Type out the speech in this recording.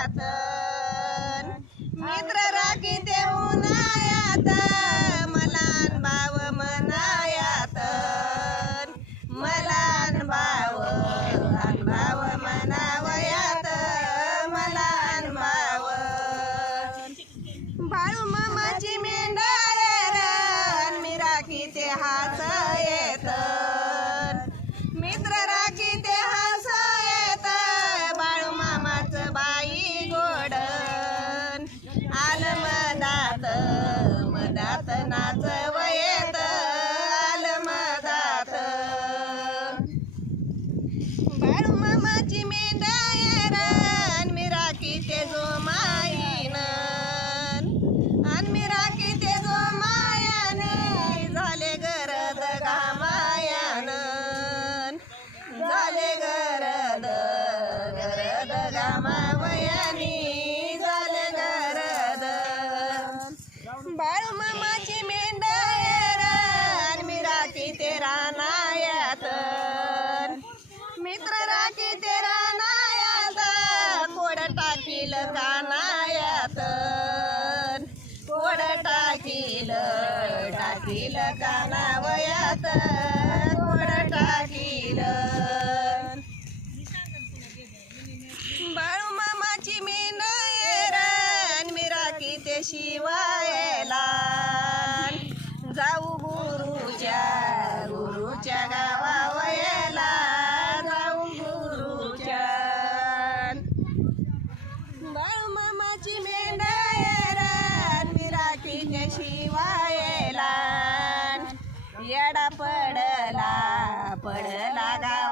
उन्हाळ्यात मित्र राखी ते उन्हाळ्यात मलान भाव मनायात मलान भाव भाव मनावयात मलान भाव. बाळू मामाची मेंढाळ मी राखी ते हास मामाची मेंढायर मी राखी ते जो माईन आणि मी राखी ते जो मायाने झाले गरद गामायान झाले गरद गरद गामावयानी झाले गरद. बाळू मामाची मेंढायर टाकील कानावयात कोड टाकील? बाळू मामाची मी नयरण मी राखी ते शिवायला. येडा पडला पडला गाव